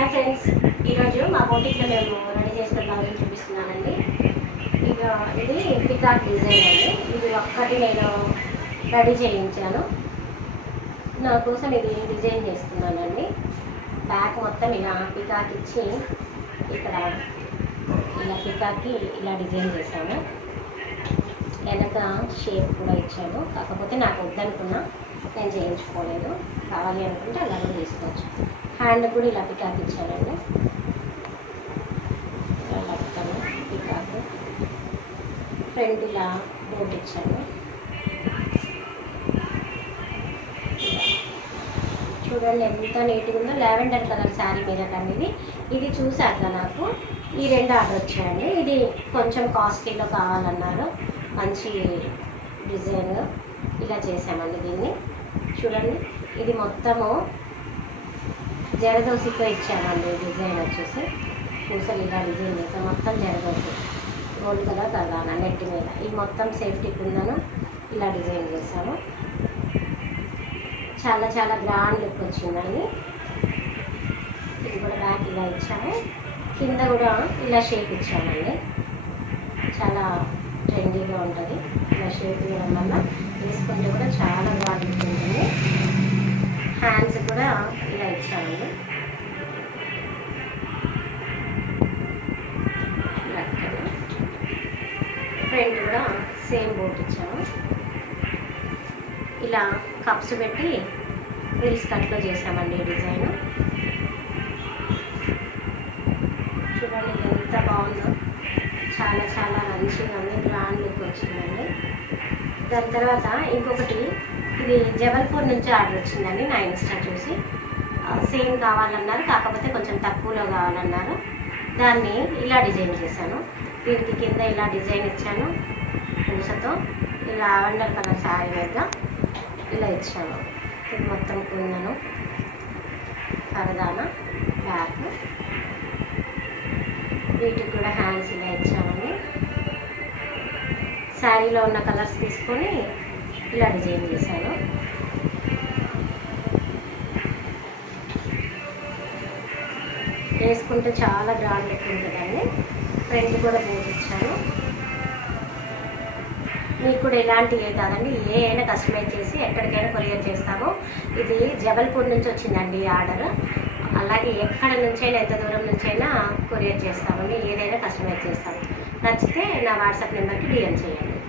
Hi friends, ఈరోజు మా బోటిక్లో మేము రెడీ చేసిన బ్లౌజ్ చూపిస్తున్నానండి. ఇది పికాక్ డిజైన్ అండి. ఇది ఒక్కటి నేను రెడీ చేయించాను. నా కోసం ఇది డిజైన్ చేస్తున్నానండి. బ్యాక్ మొత్తం ఇలా పికాక్ ఇచ్చి ఇక్కడ ఇలా పికాక్కి ఇలా డిజైన్ చేశాను. వెనక షేప్ కూడా ఇచ్చాను. కాకపోతే నాకు వద్దనుకున్నా, నేను చేయించుకోలేదు. కావాలి అనుకుంటే అలాగే తీసుకోవచ్చు. హ్యాండ్ కూడా ఇలా పికాక్ ఇచ్చానండి. ఇలా పికాక్ ఫ్రంట్ ఇలా బోట్ ఇచ్చాను. చూడండి ఎంత నీట్గా ఉందో. లావెండర్ కలర్ శారీ మీద కండి ఇది చూశాక నాకు ఈ రెండు ఆర్డర్ వచ్చాయండి. ఇది కొంచెం కాస్ట్లీలో కావాలన్నారు. మంచి డిజైన్ ఇలా చేసామండి. దీన్ని చూడండి, ఇది మొత్తము జరదోసితో ఇచ్చామండి. డిజైన్ వచ్చేసి పూసలు ఇలా డిజైన్ చేసాం. మొత్తం zardozi gold colour colour net మీద ఇది మొత్తం సేఫ్టీ కిందను ఇలా డిజైన్ చేసాము. చాలా చాలా గ్రాండ్ లుక్ వచ్చిందండి. ఇది కూడా బ్యాక్ ఇలా ఇచ్చాము. కింద కూడా ఇలా షేప్ ఇచ్చామండి. చాలా ట్రెండీగా ఉంటుంది. ఇలా షేప్ ఇవ్వడం వల్ల వేసుకుంటే కూడా చాలా బాగా ఉంటుంది. హ్యాండ్స్ కూడా ఇలా ఇచ్చామండి. ఫ్రంట్ కూడా సేమ్ బోట్ ఇచ్చాము. ఇలా కప్స్ పెట్టి రీల్స్ కట్లో చేసామండి ఈ డిజైన్. చూడండి ఎంత బాగుందో. చాలా చాలా మంచిగా ఉంది. గ్రాండ్ లుక్ వచ్చిందండి. దాని తర్వాత ఇంకొకటి, ఇది జబల్పూర్ నుంచి ఆర్డర్ వచ్చిందండి. నా ఇన్స్టా చూసి సేమ్ కావాలన్నారు, కాకపోతే కొంచెం తక్కువలో కావాలన్నారు. దాన్ని ఇలా డిజైన్ చేశాను. దీనికి కింద ఇలా డిజైన్ ఇచ్చాను. పూసతో ఇలా లావెండర్ కలర్ శారీ మీద ఇలా ఇచ్చాను. ఇది మొత్తం కుందను పరదాన బ్యాక్. వీటికి కూడా హ్యాండ్స్ ఇలా ఇచ్చామండి. శారీలో ఉన్న కలర్స్ తీసుకొని ఇలా డిజైన్ చేశాను. వేసుకుంటే చాలా గ్రాండ్ లుక్ ఉంటుందండి. ఫ్రంట్ కూడా బోట్ ఇచ్చాను. మీకు కూడా ఇలాంటివే కాదండి, ఏ అయినా కస్టమైజ్ చేసి ఎక్కడికైనా కొరియర్ చేస్తాము. ఇది జబల్పూర్ నుంచి వచ్చిందండి ఆర్డర్. అలాగే ఎక్కడ నుంచైనా, ఎంత దూరం నుంచైనా కొరియర్ చేస్తామండి. ఏదైనా కస్టమైజ్ చేస్తాము. నచ్చితే నా వాట్సాప్ నెంబర్కి డిఎం చేయండి.